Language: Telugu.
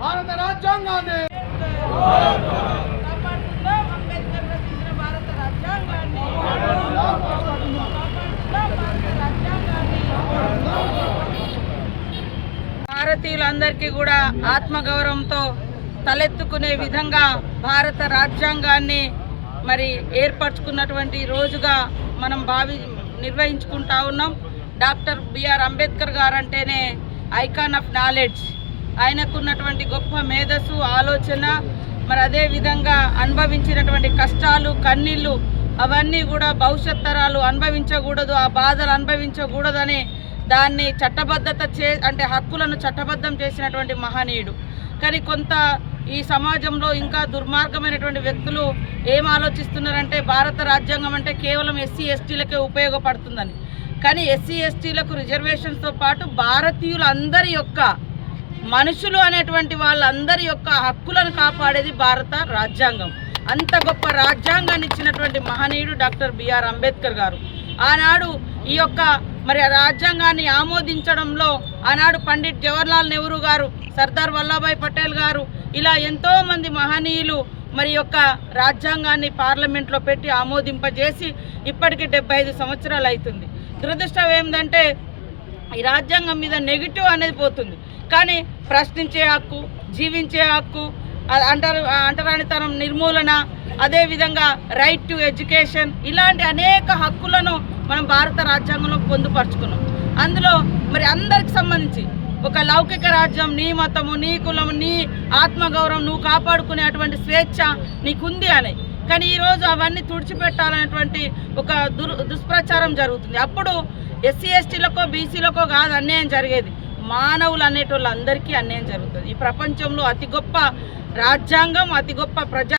భారత రాజ్యాంగాన్ని. భారతీయులందరికీ కూడా ఆత్మగౌరవంతో తలెత్తుకునే విధంగా భారత రాజ్యాంగాన్ని మరి ఏర్పరచుకున్నటువంటి రోజుగా మనం భావి నిర్వహించుకుంటా ఉన్నాం. డాక్టర్ బిఆర్ అంబేద్కర్ గారంటేనే ఐకాన్ ఆఫ్ నాలెడ్జ్. ఆయనకున్నటువంటి గొప్ప మేధస్సు ఆలోచన మరి అదే విధంగా అనుభవించినటువంటి కష్టాలు కన్నీళ్ళు అవన్నీ కూడా భవిష్యత్ తరాలు అనుభవించకూడదు ఆ బాధలు అనుభవించకూడదని దాన్ని చట్టబద్ధత చే అంటే హక్కులను చట్టబద్ధం చేసినటువంటి మహనీయుడు. కానీ కొంత ఈ సమాజంలో ఇంకా దుర్మార్గమైనటువంటి వ్యక్తులు ఏం ఆలోచిస్తున్నారంటే భారత రాజ్యాంగం అంటే కేవలం ఎస్సీ ఎస్టీలకే ఉపయోగపడుతుందని. కానీ ఎస్సీ ఎస్టీలకు రిజర్వేషన్స్తో పాటు భారతీయులందరి యొక్క మనుషులు అనేటువంటి వాళ్ళందరి యొక్క హక్కులను కాపాడేది భారత రాజ్యాంగం. అంత గొప్ప రాజ్యాంగాన్ని ఇచ్చినటువంటి మహనీయుడు డాక్టర్ బిఆర్ అంబేద్కర్ గారు. ఆనాడు ఈ యొక్క మరి రాజ్యాంగాన్ని ఆమోదించడంలో ఆనాడు పండిట్ జవహర్లాల్ నెహ్రూ గారు సర్దార్ వల్లభాయ్ పటేల్ గారు ఇలా ఎంతో మంది మహనీయులు మరి యొక్క రాజ్యాంగాన్ని పార్లమెంట్లో పెట్టి ఆమోదింపజేసి ఇప్పటికి డెబ్బై ఐదు సంవత్సరాలు అవుతుంది. దురదృష్టం ఏంటంటే ఈ రాజ్యాంగం మీద నెగిటివ్ అనేది పోతుంది. కానీ ప్రశ్నించే హక్కు జీవించే హక్కు అ- అంటరు అంటరానితనం నిర్మూలన అదేవిధంగా రైట్ టు ఎడ్యుకేషన్ ఇలాంటి అనేక హక్కులను మనం భారత రాజ్యాంగంలో పొందుపరుచుకున్నాం. అందులో మరి అందరికి సంబంధించి ఒక లౌకిక రాజ్యం నీ మతము నీ కులము నీ ఆత్మగౌరవం నువ్వు కాపాడుకునేటువంటి స్వేచ్ఛ నీకుంది అని. కానీ ఈరోజు అవన్నీ తుడిచిపెట్టాలనేటువంటి ఒక దుర్ దుష్ప్రచారం జరుగుతుంది. అప్పుడు ఎస్సీ ఎస్టీలకో బీసీలకో కాదు అన్యాయం జరిగేది. మానవులు అనేటోళ్ళందరికీ అన్యాయం జరుగుతుంది. ఈ ప్రపంచంలో అతి గొప్ప రాజ్యాంగం అతి గొప్ప ప్రజా